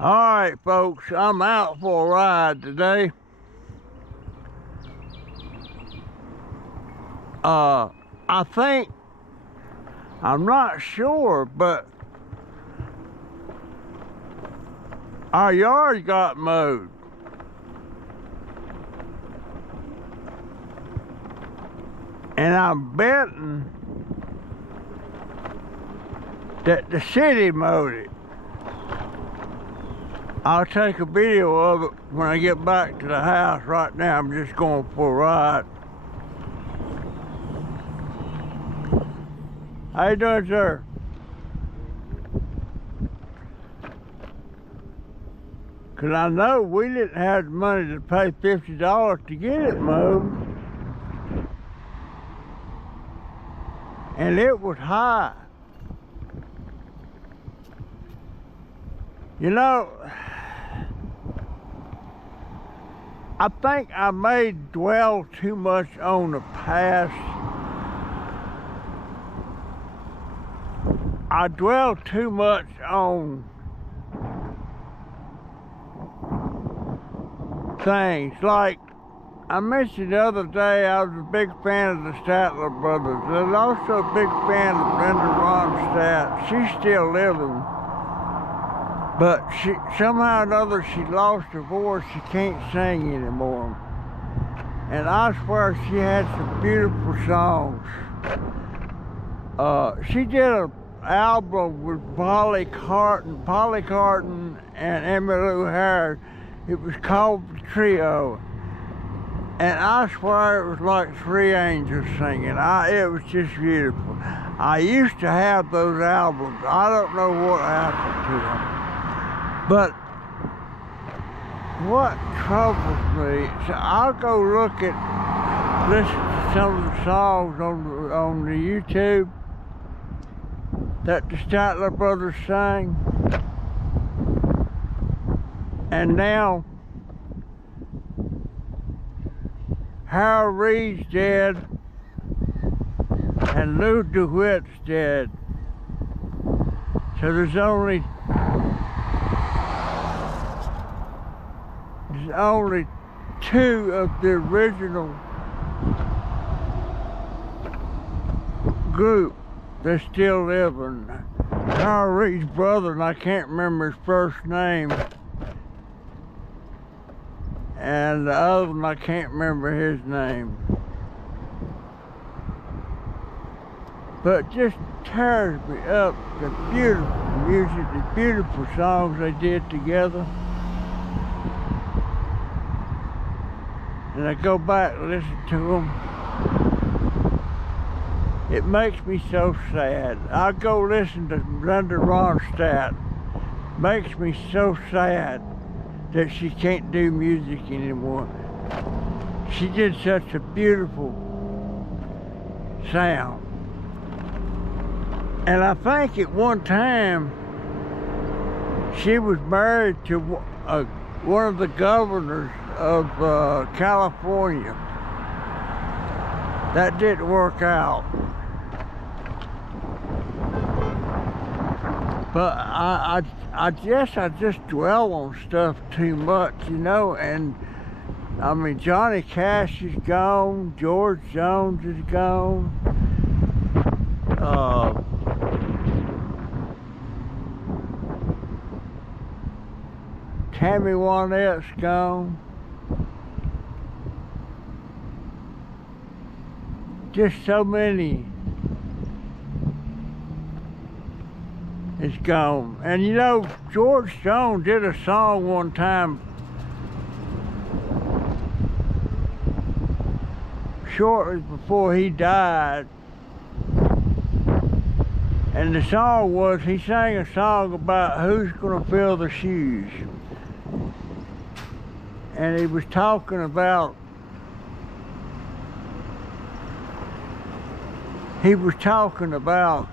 All right, folks, I'm out for a ride today. I think, I'm not sure, but our yard got mowed. And I'm betting that the city mowed it. I'll take a video of it when I get back to the house. Right now, I'm just going for a ride. How you doing, sir? Because I know we didn't have the money to pay $50 to get it mowed. And it was high. You know, I think I may dwell too much on the past. I dwell too much on things. Like I mentioned the other day, I was a big fan of the Statler brothers. I was also a big fan of Brenda Ronstadt. She's still living. But she, somehow or another, she lost her voice. She can't sing anymore. And I swear she had some beautiful songs. She did an album with Polly Carton and Emmylou Harris. It was called The Trio. And I swear it was like three angels singing. It was just beautiful. I used to have those albums. I don't know what happened to them. But what troubles me, so I'll go listen to some of the songs on the YouTube that the Statler brothers sang. And now Harold Reed's dead and Lou DeWitt's dead. So there's only two of the original group that's still living. Harold Reed's brother, and I can't remember his first name, and the other one, I can't remember his name. But it just tears me up, the beautiful music, the beautiful songs they did together. And I go back and listen to them. It makes me so sad. I go listen to Brenda Ronstadt. Makes me so sad that she can't do music anymore. She did such a beautiful sound. And I think at one time she was married to one of the governors of California. That didn't work out. But I guess I just dwell on stuff too much, you know, and I mean, Johnny Cash is gone, George Jones is gone, Tammy Wynette's gone. Just so many is gone. And you know, George Jones did a song one time shortly before he died, And the song was, he sang a song about who's gonna fill the shoes. And he was talking about, he was talking about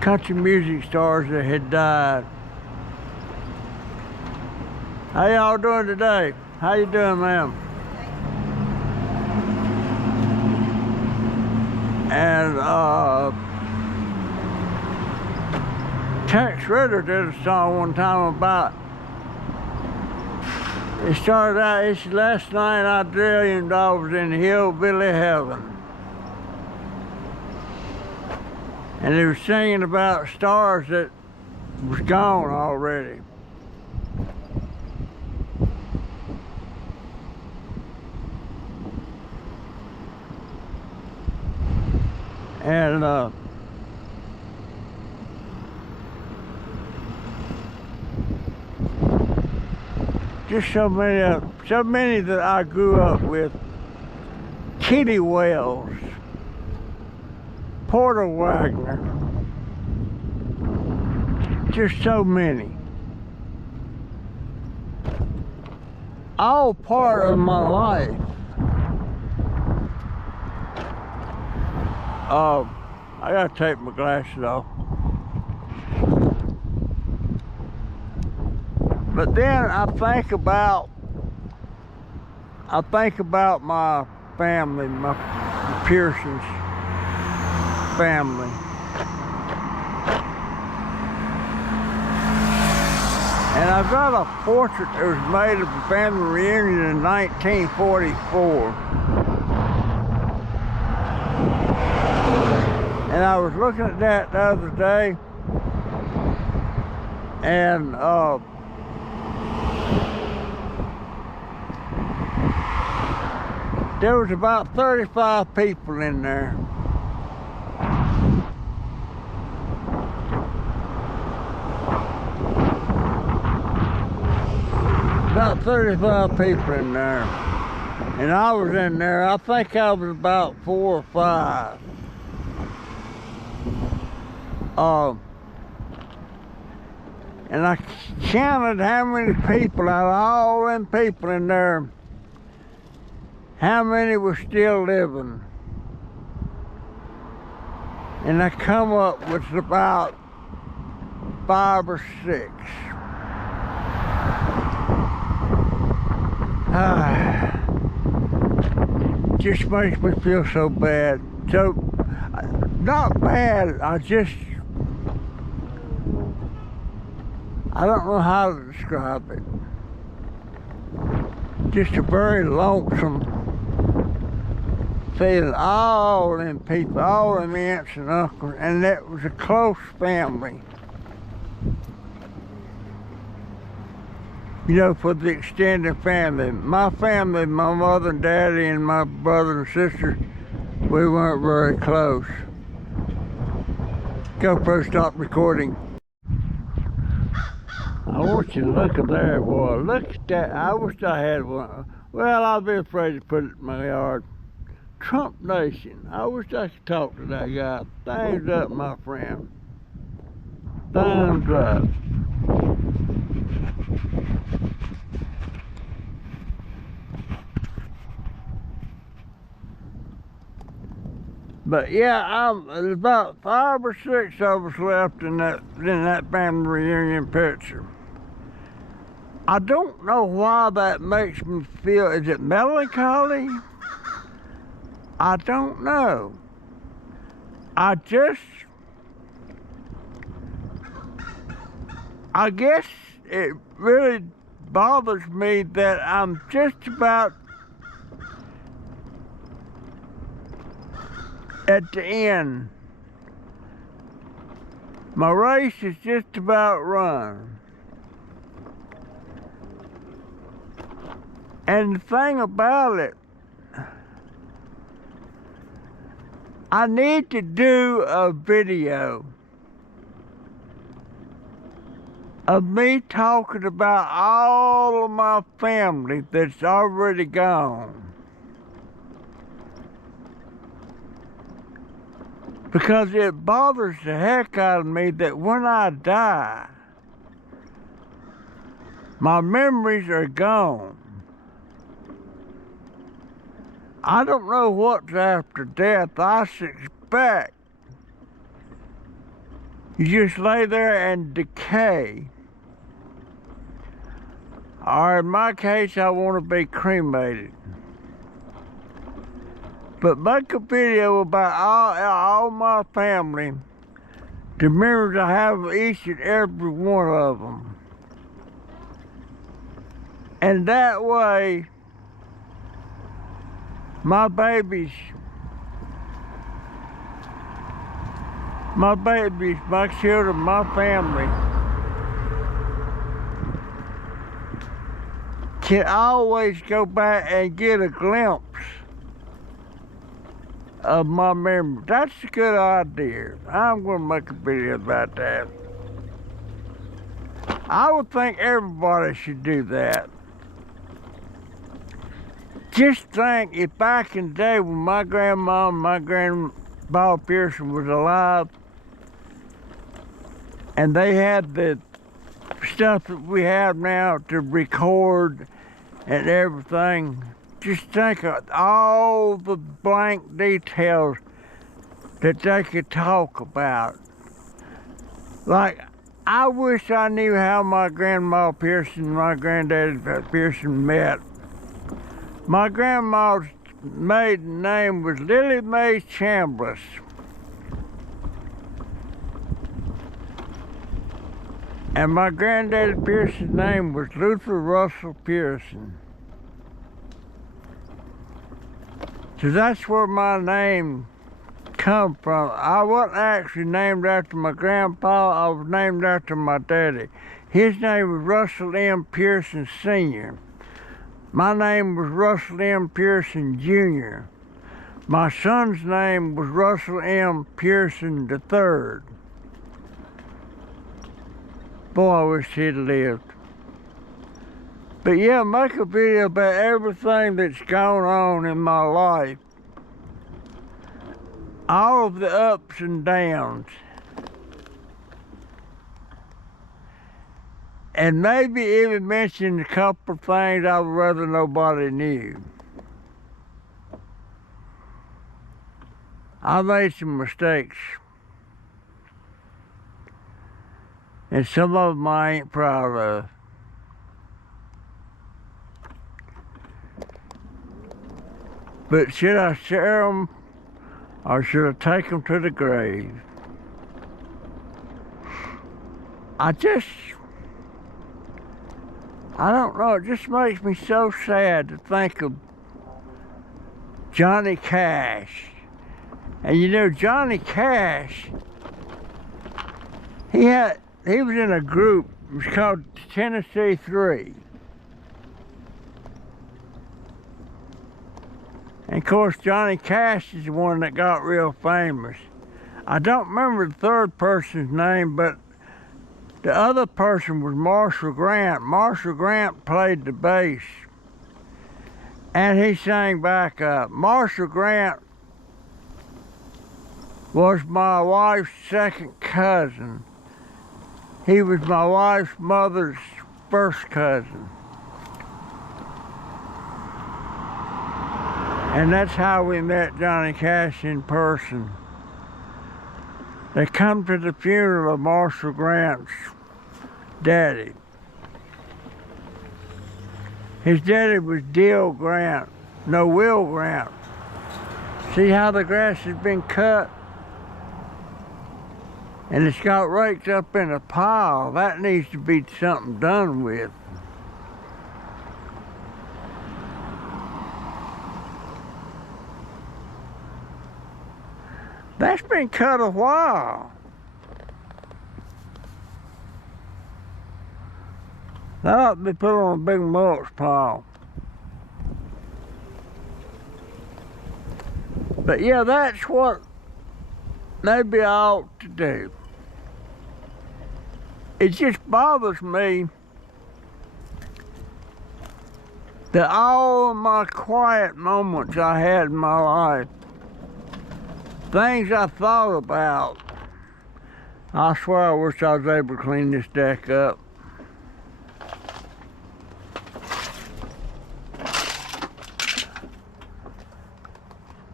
country music stars that had died. How y'all doing today? How you doing, ma'am? And Tex Ritter did a song one time about, it started out, it's last night I dreamed I was in hillbilly heaven. And he was singing about stars that was gone already. And just so many that I grew up with. Kitty Wells, Porter Wagner, just so many. All part of my life. I gotta take my glasses off. But then I think about my family, the Pearsons family. And I've got a portrait that was made of a family reunion in 1944. And I was looking at that the other day, and there was about 35 people in there. About 35 people in there. And I was in there, I think I was about 4 or 5. And I counted how many people out of all them people in there, how many were still living. And I come up with about 5 or 6. Just makes me feel so bad. So, not bad, I don't know how to describe it. Just a very lonesome feeling. All them people, all them aunts and uncles, and that was a close family. You know, for the extended family. My family, my mother and daddy and my brother and sister, we weren't very close. GoPro, stop recording. I want you to look at there, boy. Look at that. I wish I had one. Well, I'll be afraid to put it in my yard. Trump Nation. I wish I could talk to that guy. Thumbs up, my friend. Thumbs up. But yeah, there's about 5 or 6 of us left in that family reunion picture. I don't know why that makes me feel. Is it melancholy? I don't know. I guess it really bothers me that I'm just about at the end. My race is just about run. And the thing about it, I need to do a video of me talking about all of my family that's already gone. Because it bothers the heck out of me that when I die, my memories are gone. I don't know what's after death. I suspect you just lay there and decay. Or in my case, I want to be cremated. But make a video about all my family, the memories I have of each and every one of them. And that way, my babies, my children, my family can always go back and get a glimpse of my memory. That's a good idea. I'm going to make a video about that. I would think everybody should do that. Just think if back in the day when my grandma and my grandpa Pearson was alive and they had the stuff that we have now to record and everything, just think of all the blank details that they could talk about. Like, I wish I knew how my grandma Pearson and my granddaddy Pearson met. My grandma's maiden name was Lily Mae Chambliss. And my granddaddy Pearson's name was Luther Russell Pearson. So that's where my name come from. I wasn't actually named after my grandpa, I was named after my daddy. His name was Russell M. Pearson Sr. My name was Russell M. Pearson Jr. My son's name was Russell M. Pearson III. Boy, I wish he'd lived. But yeah, make a video about everything that's going on in my life. All of the ups and downs. And maybe even mention a couple of things I would rather nobody knew. I made some mistakes. And some of them I ain't proud of. But should I share them or should I take them to the grave? I don't know, it just makes me so sad to think of Johnny Cash. And you know, Johnny Cash, he was in a group, it was called Tennessee 3. And of course, Johnny Cash is the one that got real famous. I don't remember the third person's name, but the other person was Marshall Grant. Marshall Grant played the bass. And he sang backup. Marshall Grant was my wife's second cousin. He was my wife's mother's first cousin. And that's how we met Johnny Cash in person. They come to the funeral of Marshall Grant's daddy. His daddy was Will Grant. See how the grass has been cut? And it's got raked up in a pile. That needs to be something done with. That's been cut a while. That ought to be put on a big mulch pile. But yeah, that's what maybe I ought to do. it just bothers me that all my quiet moments I had in my life, things I thought about, I swear I wish I was able to clean this deck up.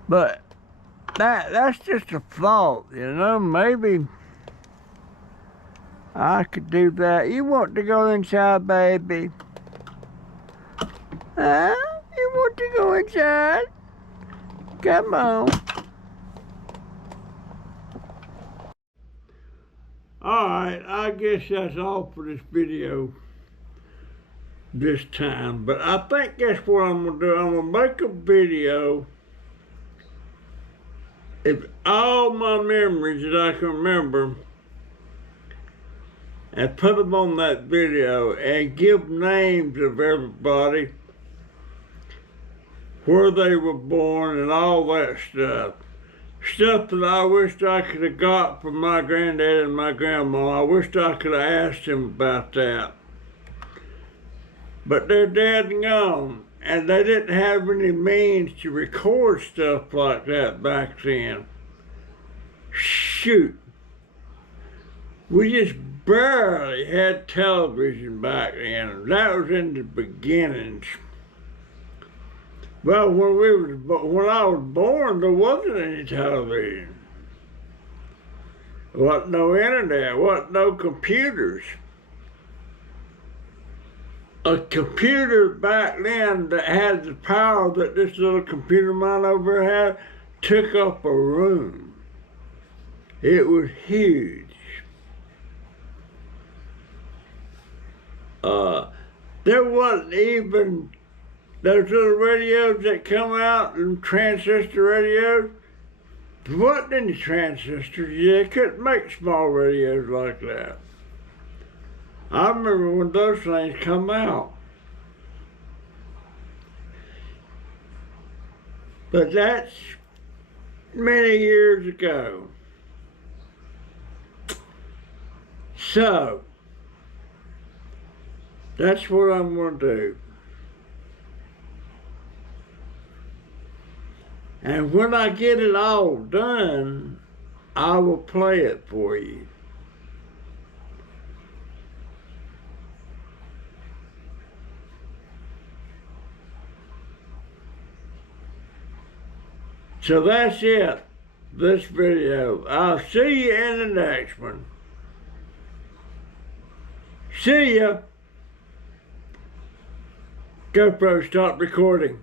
But that's just a thought, you know, maybe I could do that. You want to go inside, baby? Huh? You want to go inside? Come on. Alright, I guess that's all for this video this time. But I think that's what I'm going to do. I'm going to make a video of all my memories that I can remember and put them on that video and give names of everybody, where they were born and all that stuff. Stuff that I wished I could have got from my granddad and my grandma. I wished I could have asked them about that. But they're dead and gone, and they didn't have any means to record stuff like that back then. Shoot. We just barely had television back then. That was in the beginnings. Well, when I was born, there wasn't any television. There wasn't no internet, there wasn't no computers. A computer back then that had the power that this little computer of mine over here had took up a room. It was huge. There wasn't even those little radios that come out, and transistor radios. There wasn't any transistors. They couldn't make small radios like that. I remember when those things come out. But that's many years ago. So, that's what I'm going to do. And when I get it all done, I will play it for you. So that's it, this video. I'll see you in the next one. See ya. GoPro, stop recording.